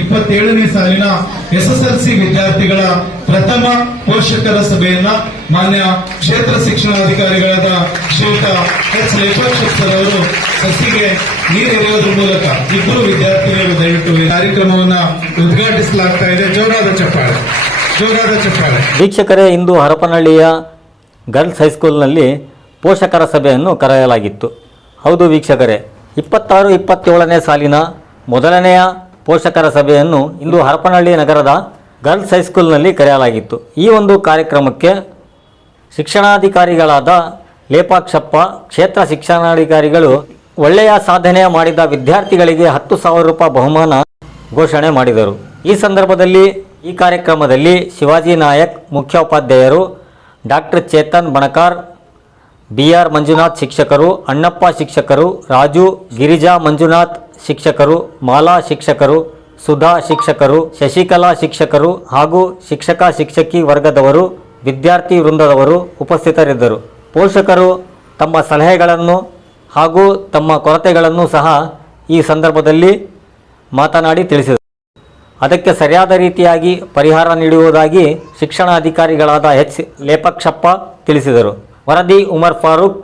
27ನೇ ಸಾಲಿನ SSLC ವಿದ್ಯಾರ್ಥಿಗಳ ಪ್ರಥಮ ಪೋಷಕರ ಸಭೆಯನ್ನ ಮಾನ್ಯ ಕ್ಷೇತ್ರ ಶಿಕ್ಷಣಾಧಿಕಾರಿಗಳಾದ ಶ್ರೀಯುತ ಎಚ್ ಲೇಪಾಕ್ಷಪ್ಪ ಅವರು ಸಸಿಗೆ ನೀರೆರೆಯುವುದರ ಮೂಲಕ ಇಬ್ಬರು ವಿದ್ಯಾರ್ಥಿಗಳು ದಯವಿಟ್ಟು ಈ ಕಾರ್ಯಕ್ರಮವನ್ನ ಉದ್ಘಾಟಿಸಲಾಗ್ತಾ ಇದೆ. ಜೋರಾದ ಚಪ್ಪಾಳೆ. ವೀಕ್ಷಕರೇ, ಇಂದು ಹರಪನಹಳ್ಳಿಯ ಗರ್ಲ್ಸ್ ಹೈಸ್ಕೂಲ್ನಲ್ಲಿ ಪೋಷಕರ ಸಭೆಯನ್ನು ಕರೆಯಲಾಗಿತ್ತು. ಹೌದು ವೀಕ್ಷಕರೇ, 26-27ನೇ ಸಾಲಿನ ಮೊದಲನೆಯ ಪೋಷಕರ ಸಭೆಯನ್ನು ಇಂದು ಹರಪನಹಳ್ಳಿ ನಗರದ ಗರ್ಲ್ಸ್ ಹೈಸ್ಕೂಲ್ನಲ್ಲಿ ಕರೆಯಲಾಗಿತ್ತು. ಈ ಒಂದು ಕಾರ್ಯಕ್ರಮಕ್ಕೆ ಶಿಕ್ಷಣಾಧಿಕಾರಿಗಳಾದ ಲೇಪಾಕ್ಷಪ್ಪ, ಕ್ಷೇತ್ರ ಶಿಕ್ಷಣಾಧಿಕಾರಿಗಳು ಒಳ್ಳೆಯ ಸಾಧನೆ ಮಾಡಿದ ವಿದ್ಯಾರ್ಥಿಗಳಿಗೆ 10,000 ರೂಪಾಯಿ ಬಹುಮಾನ ಘೋಷಣೆ ಮಾಡಿದರು. ಈ ಸಂದರ್ಭದಲ್ಲಿ ಈ ಕಾರ್ಯಕ್ರಮದಲ್ಲಿ ಶಿವಾಜಿ ನಾಯಕ್ ಮುಖ್ಯೋಪಾಧ್ಯಾಯರು, ಡಾಕ್ಟರ್ ಚೇತನ್ ಬಣಕಾರ್, BR ಮಂಜುನಾಥ್ ಶಿಕ್ಷಕರು, ಅಣ್ಣಪ್ಪ ಶಿಕ್ಷಕರು, ರಾಜು, ಗಿರಿಜಾ ಮಂಜುನಾಥ್ ಶಿಕ್ಷಕರು, ಮಾಲಾ ಶಿಕ್ಷಕರು, ಸುಧಾ ಶಿಕ್ಷಕರು, ಶಶಿಕಲಾ ಶಿಕ್ಷಕರು ಹಾಗೂ ಶಿಕ್ಷಕಿ ವರ್ಗದವರು, ವಿದ್ಯಾರ್ಥಿ ವೃಂದದವರು ಉಪಸ್ಥಿತರಿದ್ದರು. ಪೋಷಕರು ತಮ್ಮ ಸಲಹೆಗಳನ್ನು ಹಾಗೂ ತಮ್ಮ ಕೊರತೆಗಳನ್ನು ಸಹ ಈ ಸಂದರ್ಭದಲ್ಲಿ ಮಾತನಾಡಿ ತಿಳಿಸಿದರು. ಅದಕ್ಕೆ ಸರಿಯಾದ ರೀತಿಯಾಗಿ ಪರಿಹಾರ ನೀಡುವುದಾಗಿ ಶಿಕ್ಷಣಾಧಿಕಾರಿಗಳಾದ ಎಚ್ ಲೇಪಾಕ್ಷಪ್ಪ ತಿಳಿಸಿದರು. ವರದಿ ಉಮರ್ ಫಾರೂಕ್,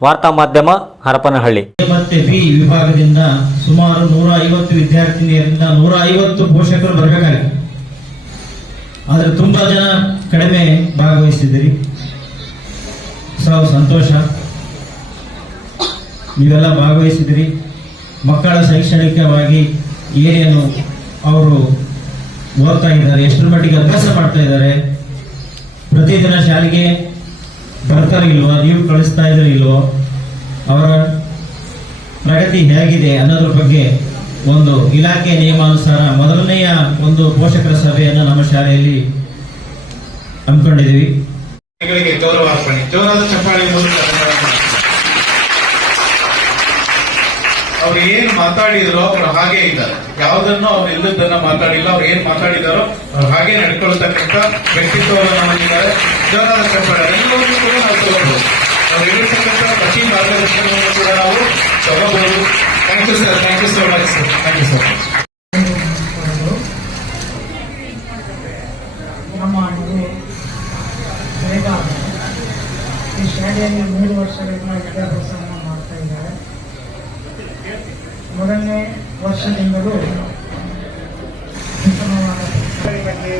ವಾರ್ತಾ ಮಾಧ್ಯಮ, ಹರಪನಹಳ್ಳಿ. ಮತ್ತೆ ಬಿ ವಿಭಾಗದಿಂದ ಸುಮಾರು 150 ವಿದ್ಯಾರ್ಥಿನಿಯರಿಂದ 150 ಪೋಷಕರು ಬರಬೇಕಾಗಿದೆ. ಆದರೆ ತುಂಬಾ ಜನ ಕಡಿಮೆ ಭಾಗವಹಿಸಿದ್ದೀರಿ. ಸಂತೋಷ, ನೀವೆಲ್ಲ ಭಾಗವಹಿಸಿದಿರಿ. ಮಕ್ಕಳ ಶೈಕ್ಷಣಿಕವಾಗಿ ಏನೇನು ಅವರು ಓದ್ತಾ ಇದ್ದಾರೆ, ಎಷ್ಟರ ಮಟ್ಟಿಗೆ ಅಭ್ಯಾಸ ಮಾಡ್ತಾ ಇದ್ದಾರೆ, ಪ್ರತಿದಿನ ಶಾಲೆಗೆ ಬರ್ತಾರೆ ಇಲ್ವೋ, ನೀವು ಕಳಿಸ್ತಾ ಇದ್ರೆ ಇಲ್ವೋ, ಅವರ ಪ್ರಗತಿ ಹೇಗಿದೆ ಅನ್ನೋದ್ರ ಬಗ್ಗೆ ಒಂದು ಇಲಾಖೆ ನಿಯಮಾನುಸಾರ ಮೊದಲನೆಯ ಒಂದು ಪೋಷಕರ ಸಭೆಯನ್ನು ನಮ್ಮ ಶಾಲೆಯಲ್ಲಿ ಹಮ್ಮಿಕೊಂಡಿದ್ದೀವಿ. ಗೌರವಾರ್ಪಣೆ, ಜೋರಾದ ಚಪ್ಪಾಳೆ ಮೂಲಕ ಅವ್ರು ಏನ್ ಮಾತಾಡಿದ್ರು ಅವ್ರು ಹಾಗೆ ಇದ್ದಾರೆ. ಯಾವುದನ್ನು ಅವ್ರು ಇಲ್ಲದನ್ನ ಮಾತಾಡಿಲ್ಲ. ಅವ್ರು ಏನ್ ಮಾತಾಡಿದಾರೋ ಅವ್ರು ಹಾಗೆ ನಡ್ಕೊಳ್ತಕ್ಕಂಥ ವ್ಯಕ್ತಿತ್ವವನ್ನು ಹೊಂದಿದ್ದಾರೆ. ಜೋರಾದ ಚಪ್ಪಾಳೆ ಎಲ್ಲವನ್ನೂ ಕೂಡ ನಾವು ತಗೋಬಹುದು. ಅವ್ರು ಹೇಳಿರ್ತಕ್ಕಂಥ ಪ್ರತಿ ಮಾರ್ಗದರ್ಶನವನ್ನು ಕೂಡ ನಾವು ತಗೋಬಹುದು. Thank you sir, thank you so much sir, thank you so much. ನಮ್ಮ ಈ ಶಾಲೆಯಲ್ಲಿ 3 ವರ್ಷಗಳಿಂದ ವಿದ್ಯಾಭ್ಯಾಸವನ್ನು ಮಾಡ್ತಾ ಇದ್ದಾರೆ. ಮೊದಲನೇ ವರ್ಷದಿಂದಲೂ ಉತ್ತಮವಾದ ಬಗ್ಗೆ,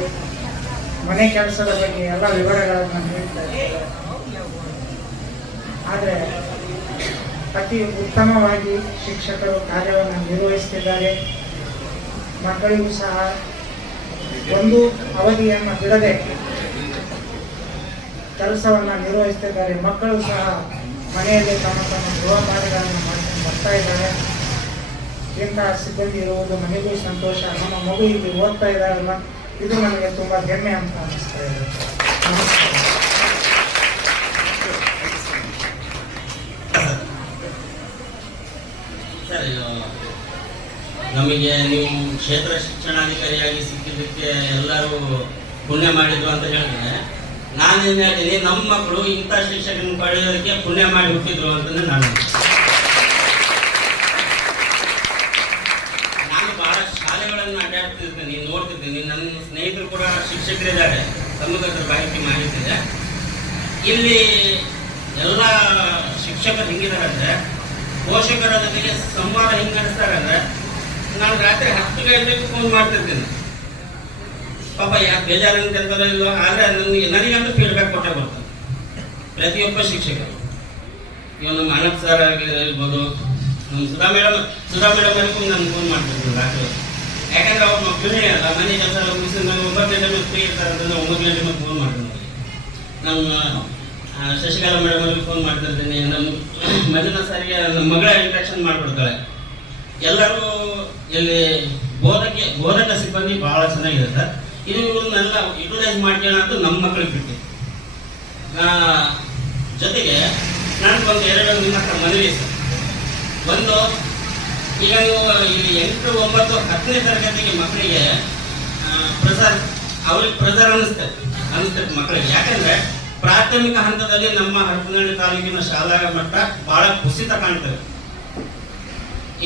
ಮನೆ ಕೆಲಸದ ಬಗ್ಗೆ ಎಲ್ಲ ವಿವರಗಳನ್ನು ನೀಡ್ತಾ ಇದ್ದಾರೆ. ಆದರೆ ಅತಿ ಉತ್ತಮವಾಗಿ ಶಿಕ್ಷಕರು ಕಾರ್ಯವನ್ನು ನಿರ್ವಹಿಸುತ್ತಿದ್ದಾರೆ. ಮಕ್ಕಳಿಗೂ ಸಹ ಒಂದು ಅವಧಿಯನ್ನು ಬಿಡದೆ ಕೆಲಸವನ್ನು ನಿರ್ವಹಿಸುತ್ತಿದ್ದಾರೆ. ಮಕ್ಕಳು ಸಹ ಮನೆಯಲ್ಲಿ ತಮ್ಮ ಗೃಹ ಕಾರ್ಯಗಳನ್ನು ಮಾಡ್ಕೊಂಡು ಬರ್ತಾ ಇದ್ದಾರೆ. ಇಂತಹ ಸಿಬ್ಬಂದಿ ಇರುವುದು ನನಗೂ ಸಂತೋಷ. ನಮ್ಮ ಮಗು ಇಲ್ಲಿ ಓದ್ತಾ ಇದ್ದಾರಲ್ಲ, ಇದು ನನಗೆ ತುಂಬಾ ಹೆಮ್ಮೆ ಅಂತ ಅನಿಸ್ತಾ ಇದೆ. ನಮಗೆ ನೀವು ಕ್ಷೇತ್ರ ಶಿಕ್ಷಣಾಧಿಕಾರಿಯಾಗಿ ಸಿಕ್ಕಿದ್ದಕ್ಕೆ ಎಲ್ಲರೂ ಪುಣ್ಯ ಮಾಡಿದ್ರು ಅಂತ ಹೇಳಿದ್ರೆ, ನಾನೇನು ಹೇಳ್ತೀನಿ, ನಮ್ಮ ಮಕ್ಕಳು ಇಂಥ ಶಿಕ್ಷಕನ ಪಡೆಯೋದಕ್ಕೆ ಪುಣ್ಯ ಮಾಡಿ ಹುಟ್ಟಿದ್ರು ಅಂತಂದ್ರೆ ನಾನು ಬಹಳ ಶಾಲೆಗಳನ್ನು ಅಡ್ಡಾಡ್ತಿರ್ತೀನಿ, ನೋಡ್ತಿರ್ತೀನಿ. ನನ್ನ ಸ್ನೇಹಿತರು ಕೂಡ ಶಿಕ್ಷಕರಿದ್ದಾರೆ, ತಮಗೆ ಅದ್ರ ಮಾಹಿತಿ ಮಾಡಿದ್ದಾರೆ. ಇಲ್ಲಿ ಎಲ್ಲ ಶಿಕ್ಷಕರು ಹಿಂಗಿದ್ದಾರೆ ಅಂದ್ರೆ, ಪೋಷಕರ ಜೊತೆಗೆ ಸಂವಾದ ಹಿಂಗೆ ನಡೆಸ್ತಾರೆ ಅಂದ್ರೆ, ನಾನು ರಾತ್ರಿ 10 ಗಂಟೆಗೆ ಫೋನ್ ಮಾಡ್ತಿರ್ತೀನಿ. ಪಾಪ ಯಾಕೆ ಬೇಜಾರಂತ ಇಲ್ವೋ, ಆದರೆ ನನಗಂತೂ ಫೀಡ್ಬ್ಯಾಕ್ ಕೊಟ್ಟೆ ಬರ್ತದೆ ಪ್ರತಿಯೊಬ್ಬ ಶಿಕ್ಷಕರು. ಇವಾಗ ನಮ್ಮ ಅನಂತ್ ಸರ್ ಇರ್ಬೋದು, ನಮ್ಮ ಸುಧಾ ಮೇಡಮ್ ವರೆಗೂ ನಾನು ಫೋನ್ ಮಾಡ್ತಿರ್ತೀನಿ ರಾತ್ರಿ. ಯಾಕಂದ್ರೆ ಅವ್ರು ಮಕ್ಕಳೇ ಅಲ್ಲ, ಮನೆ ಕೆಲಸ ಮುಗಿಸಿ ನಾನು 9 ಗಂಟೆ ಮೇಲೆ ಫ್ರೀ ಇರ್ತಾರೆ ಅಂತ 9 ಗಂಟೆ ಮೇಲೆ ಫೋನ್ ಮಾಡ್ತೀನಿ. ನಮ್ಮ ಶಶಿಕಲಾ ಮೇಡಮ್ ಅವ್ರಿಗೆ ಫೋನ್ ಮಾಡ್ತಿರ್ತೀನಿ. ನಮ್ಮ ಮಂಜುನಾಥ್ ಸರ್ಗೆ ನಮ್ಮ ಮಗಳ ಇಂಟ್ರಾಕ್ಷನ್ ಮಾಡಿಬಿಡ್ತಾಳೆ. ಎಲ್ಲರೂ ಇಲ್ಲಿ ಬೋಧಕ ಸಿಬ್ಬಂದಿ ಬಹಳ ಚೆನ್ನಾಗಿದೆ ಸರ್. ಇದನ್ನೆಲ್ಲ ಯುಟಿಲೈಸ್ ಮಾಡ್ಕೊಳ್ಳೋಣ ಅಂತ ನಮ್ಮ ಮಕ್ಕಳಿಗೆ ಬಿಟ್ಟು. ಜೊತೆಗೆ ನನಗೊಂದು 2 ನಿಮ್ಮ ಹತ್ರ ಮನವಿ ಸರ್. ಒಂದು, ಈಗ ನೀವು ಇಲ್ಲಿ 8, 9, 10ನೇ ತರಗತಿಗೆ ಮಕ್ಕಳಿಗೆ ಅವ್ರಿಗೆ ಪ್ರೆಸರ್ ಅನಿಸ್ತೈತೆ ಮಕ್ಕಳಿಗೆ. ಯಾಕಂದ್ರೆ ಪ್ರಾಥಮಿಕ ಹಂತದಲ್ಲಿ ನಮ್ಮ ಹರಪನಹಳ್ಳಿ ತಾಲೂಕಿನ ಶಾಲಾ ಮಟ್ಟ ಬಹಳ ಕುಸಿತ ಕಾಣ್ತದೆ.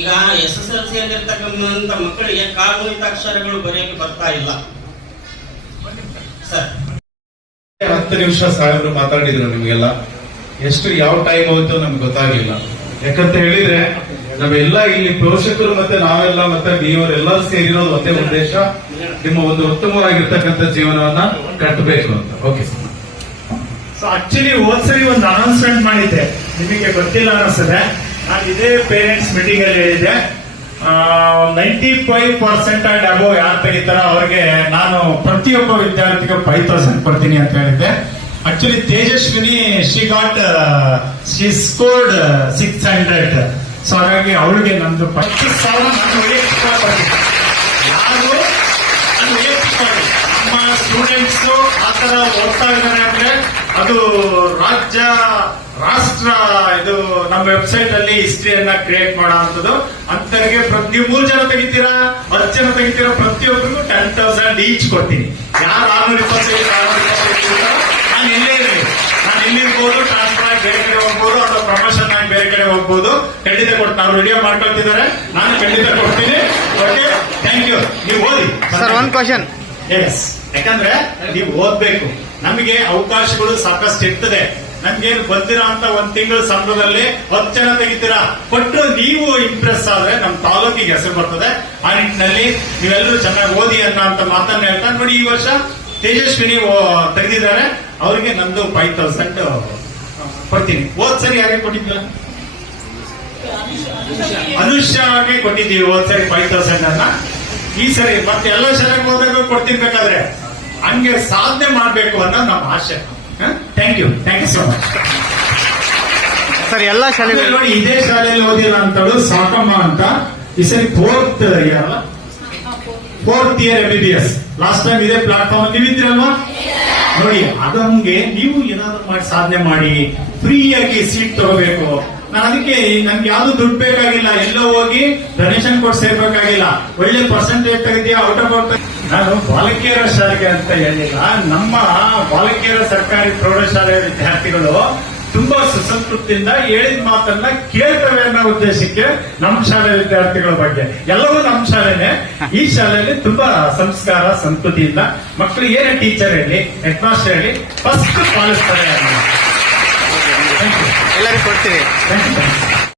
ಈಗ SSLC ಯಲ್ಲಿರ್ತಕ್ಕಂಥ ಮಕ್ಕಳಿಗೆ ಕಾಗುಣಿತ ಅಕ್ಷರಗಳು ಬರೆಯಕ್ಕೆ ಬರ್ತಾ ಇಲ್ಲ ಸರ್. 10 ನಿಮಿಷ ಸಾಹೇಬರು ಮಾತಾಡಿದ್ರು ನಿಮ್ಗೆಲ್ಲ. ಎಷ್ಟು ಯಾವ ಟೈಮ್ ಹೋಯ್ತು ನಮ್ಗೆ ಗೊತ್ತಾಗಿಲ್ಲ. ಯಾಕಂತ ಹೇಳಿದ್ರೆ ನಾವೆಲ್ಲ ಇಲ್ಲಿ ಪೋಷಕರು ಮತ್ತೆ ನಾವೆಲ್ಲ ಮತ್ತೆ ನೀವರೆಲ್ಲರೂ ಸೇರಿರೋದು ಒಂದೇ ಉದ್ದೇಶ, ನಿಮ್ಮ ಒಂದು ಉತ್ತಮವಾಗಿರ್ತಕ್ಕಂಥ ಜೀವನವನ್ನ ಕಟ್ಟಬೇಕು ಅಂತ. Okay sir. ಸೊ ಆಕ್ಚುಲಿ ಹೋದ್ಸರಿ ಒಂದು ಅನೌನ್ಸ್ಮೆಂಟ್ ಮಾಡಿದ್ದೆ, ನಿಮಗೆ ಗೊತ್ತಿಲ್ಲ ಅನಿಸ್ತದೆ. ನಾನು ಇದೇ ಪೇರೆಂಟ್ಸ್ ಮೀಟಿಂಗ್ ಅಲ್ಲಿ ಹೇಳಿದ್ದೆ, 95% ಅಂಡ್ ಅಬೋವ್ ಯಾರು ತೆಗಿತಾರ ಅವ್ರಿಗೆ ನಾನು ಪ್ರತಿಯೊಬ್ಬ ವಿದ್ಯಾರ್ಥಿಗೆ 5,000 ಕೊಡ್ತೀನಿ ಅಂತ ಹೇಳಿದ್ದೆ. Actually Tejaswini she scored 600. So ಹಾಗಾಗಿ ಅವಳಿಗೆ ನಂದು 10,000 ನಾನು ಇಷ್ಟಪಡ್ತೀನಿ. ಯಾರು ನಮ್ಮ ಸ್ಟೂಡೆಂಟ್ಸ್ ಆತರ ಓದ್ತಾ ಇದ್ದಾರೆ ಅಂದ್ರೆ ಅದು ರಾಷ್ಟ್ರ ಇದು ನಮ್ಮ ವೆಬ್ಸೈಟ್ ಅಲ್ಲಿ ಹಿಸ್ಟ್ರಿಯನ್ನ ಕ್ರಿಯೇಟ್ ಮಾಡೋ ಅಂತದ್ದು. ಅಂತರಿಗೆ ನೀವು 3 ಜನ ತೆಗಿತೀರಾ, 10 ಜನ ತೆಗಿತೀರಾ, ಪ್ರತಿಯೊಬ್ಬರಿಗೂ 10,000 ಈಚ್ ಕೊಡ್ತೀನಿ. ಯಾರು 625 ನಾನು ಇಲ್ಲೇ ಇರಲಿ, ನಾನು ಇಲ್ಲಿರ್ಬೋದು, ಟ್ರಾನ್ಸ್ಫರ್ ಆಗಿ ಬೇರೆ ಕಡೆ ಹೋಗ್ಬೋದು ಅಥವಾ ಪ್ರಮೋಷನ್ ಆಗಿ ಬೇರೆ ಕಡೆ ಹೋಗ್ಬೋದು. ಖಂಡಿತ ಕೊಟ್ಟು ನಾವು ವಿಡಿಯೋ ಮಾಡ್ಕೊಳ್ತಿದ್ದಾರೆ, ನಾನು ಖಂಡಿತ ಕೊಡ್ತೀನಿ. Okay, thank you. ನೀವು ಓದಿ ಸರ್. ಒಂದು ಕ್ವಶನ್. ಎಸ್, ಯಾಕಂದ್ರೆ ನೀವು ಓದ್ಬೇಕು. ನಮಗೆ ಅವಕಾಶಗಳು ಸಾಕಷ್ಟು ಇರ್ತದೆ. ನಮ್ಗೇನು ಬಂದಿರೋ ಅಂತ 1 ತಿಂಗಳ ಸಂಬಳದಲ್ಲಿ 10 ಜನ ತೆಗಿತೀರಾ, ಕೊಟ್ಟರು ನೀವು ಇಂಪ್ರೆಸ್ ಆದ್ರೆ ನಮ್ಮ ತಾಲೂಕಿಗೆ ಹೆಸರು ಬರ್ತದೆ. ಆ ನಿಟ್ಟಿನಲ್ಲಿ ನೀವೆಲ್ಲರೂ ಚೆನ್ನಾಗಿ ಓದಿ ಅನ್ನೋ ಅಂತ ಮಾತನ್ನ ಹೇಳ್ತಾ ನೋಡಿ. ಈ ವರ್ಷ ತೇಜಸ್ವಿನಿ ತೆಗೆದಿದ್ದಾರೆ, ಅವರಿಗೆ ನಂದು 5,000 ಕೊಡ್ತೀನಿ. ಸರಿ ಯಾರಿಗೆ ಕೊಟ್ಟಿದ್ದಿಲ್ಲ? ಅನುಷ್ಯಾಗೆ ಕೊಟ್ಟಿದ್ದೀವಿ ಸರಿ 5,000 ಅನ್ನ. ಈ ಸರಿ ಮತ್ತೆ ಎಲ್ಲ ಶಾಲೆಗೆ ಹೋದಾಗ ಕೊಡ್ತೀನಿ. ಬೇಕಾದ್ರೆ ಹಂಗೆ ಸಾಧನೆ ಮಾಡ್ಬೇಕು ಅನ್ನೋ ನಮ್ಮ ಆಶೆ. Thank you so much sir. ಎಲ್ಲ ಶಾಲೆಗಳು ನೋಡಿ, ಇದೇ ಶಾಲೆಯಲ್ಲಿ ಓದಿಲ್ಲ ಅಂತೇಳು ಸಾಕಮ್ಮ ಅಂತ. ಈ ಸರಿ 4th year MBBS. Last time ಇದೇ ಪ್ಲಾಟ್ಫಾರ್ಮ್ ನೀವಿದ್ರಲ್ವಾ? ನೋಡಿ, ಅದಂಗೆ ನೀವು ಏನಾದ್ರು ಮಾಡಿ ಸಾಧನೆ ಮಾಡಿ ಫ್ರೀಯಾಗಿ ಸೀಟ್ ತಗೋಬೇಕು. ನಾನು ಅದಕ್ಕೆ ನನ್ಗೆ ಯಾವ್ದು ದುಡ್ಡು ಬೇಕಾಗಿಲ್ಲ, ಎಲ್ಲೋ ಹೋಗಿ ಡೊನೇಷನ್ ಕೊಟ್ಟು ಸೇರ್ಬೇಕಾಗಿಲ್ಲ. ಒಳ್ಳೆ ಪರ್ಸೆಂಟೇಜ್ ತೆಗೆದಿಯಾ ಔಟ್ ಆಫ್ ಔಟ್. ನಾನು ಬಾಲಕಿಯರ ಶಾಲೆಗೆ ಅಂತ ಹೇಳಿಲ್ಲ, ನಮ್ಮ ಬಾಲಕಿಯರ ಸರ್ಕಾರಿ ಪ್ರೌಢಶಾಲೆಯ ವಿದ್ಯಾರ್ಥಿಗಳು ತುಂಬಾ ಸುಸಂತೃಪ್ತಿಯಿಂದ ಹೇಳಿದ ಮಾತನ್ನ ಕೇಳ್ತವೆ ಅನ್ನೋ ಉದ್ದೇಶಕ್ಕೆ ನಮ್ಮ ಶಾಲೆ ವಿದ್ಯಾರ್ಥಿಗಳ ಬಗ್ಗೆ ಎಲ್ಲವೂ ನಮ್ಮ ಶಾಲೆನೆ. ಈ ಶಾಲೆಯಲ್ಲಿ ತುಂಬಾ ಸಂಸ್ಕಾರ ಸಂಸ್ಕೃತಿಯಿಂದ ಮಕ್ಕಳು ಏನೇ ಟೀಚರ್ ಹೇಳಿ, ಹೆಡ್ ಮಾಸ್ಟರ್ ಹೇಳಿ ಫಸ್ಟ್ ಪಾಲಿಸ್ತಾರೆ. ಎಲ್ಲರಿಗೂ ಕೊಡ್ತೀವಿ. Thank you.